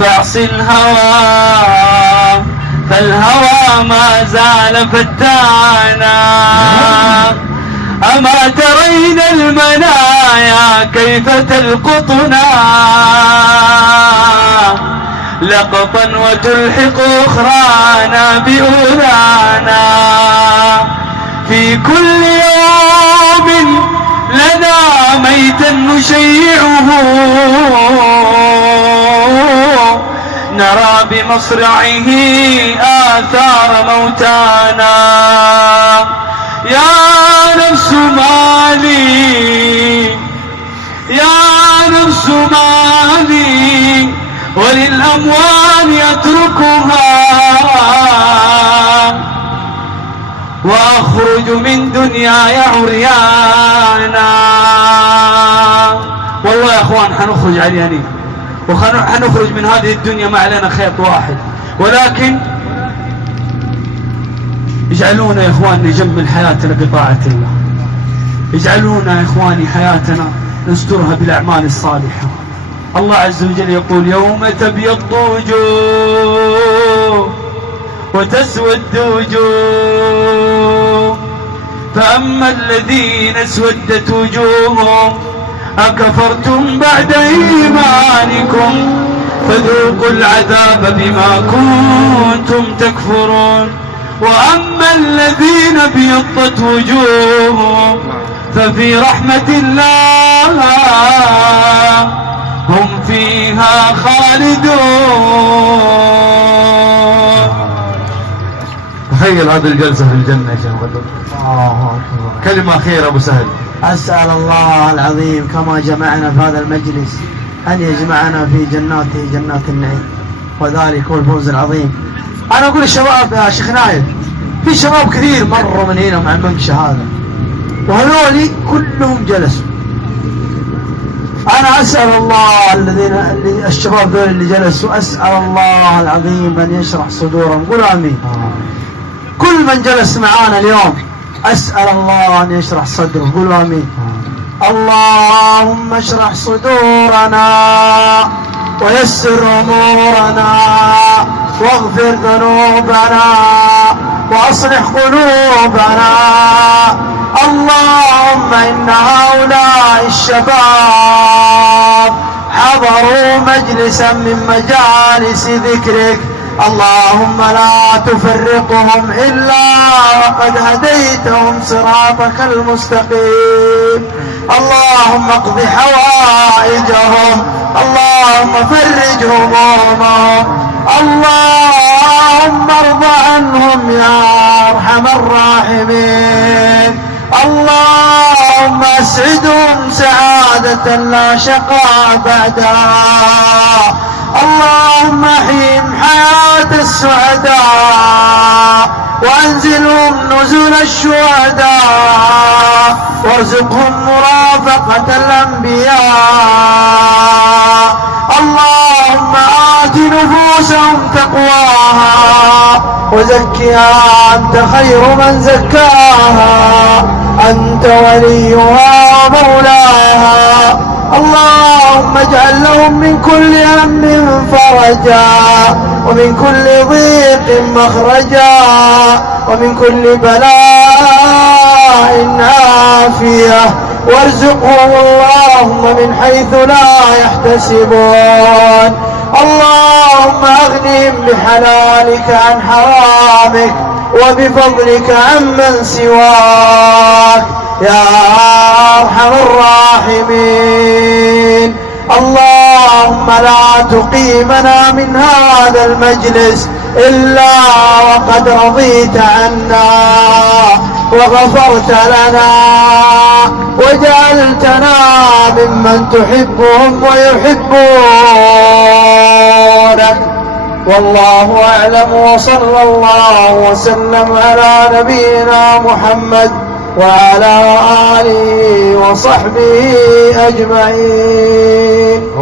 فاعص الهوى فالهوى ما زال فتانا. أما ترين المنايا كيف تلقطنا لقطا وتلحق أخرانا بأولانا. في كل يوم لنا ميتا نشيعه نرى بمصرعه آثار موتانا. يا نفس مالي يا نفس مالي وللأموال أتركها وأخرج من دنياي عريانا. والله يا أخوان حنخرج عريانين وحنخرج من هذه الدنيا ما علينا خيط واحد، ولكن اجعلونا يا إخواني نجمل حياتنا بطاعة الله. اجعلونا يا إخواني حياتنا نسترها بالأعمال الصالحة. الله عز وجل يقول يوم تبيض وجوه وتسود وجوه فأما الذين اسودت وجوههم أكفرتم بعد إيمانكم فذوقوا العذاب بما كنتم تكفرون. وأما الذين ابيضت وجوههم ففي رحمة الله هم فيها خالدون. تخيل هذه الجلسة في الجنة يا شيخ بدر. كلمة أخيرة أبو سهل. أسأل الله العظيم كما جمعنا في هذا المجلس أن يجمعنا في جناته جنات النعيم، وذلك هو الفوز العظيم. أنا أقول الشباب يا شيخ نايف، في شباب كثير مروا من هنا مع الممشى هذا وهذولي كلهم جلسوا. أنا أسأل الله الشباب ذول اللي جلسوا، أسأل الله العظيم أن يشرح صدورهم. قولوا آمين. كل من جلس معانا اليوم أسأل الله أن يشرح صدره. قولوا آمين. اللهم اشرح صدورنا ويسر أمورنا واغفر ذنوبنا وأصلح قلوبنا. اللهم إن هؤلاء الشباب حضروا مجلسا من مجالس ذكرك، اللهم لا تفرقهم إلا وقد هديتهم صراطك المستقيم. اللهم اقض حوائجهم، اللهم فرج همومهم، اللهم ارض عنهم يا أرحم الراحمين. اللهم اسعدهم سعادة لا شقاء بعدها. اللهم احيهم حياة السعداء وانزلهم نزل الشهداء وارزقهم مرافقة الأنبياء. اللهم آت نفوسهم تقواها وزكها أنت خير من زكاها، أنت وليها ومولاها. اللهم اجعل لهم من كل هم فرجا ومن كل ضيق مخرجا ومن كل بلاء عافية، وارزقهم اللهم من حيث لا يحتسبون. اللهم اغنهم بحلالك عن حرامك وبفضلك عمن سواك يا أرحم الراحمين. اللهم لا تقيمنا من هذا المجلس إلا وقد رضيت عنا وغفرت لنا وجعلتنا ممن تحبهم ويحبونك. والله أعلم، وصلى الله وسلم على نبينا محمد وعلى آله وصحبه أجمعين.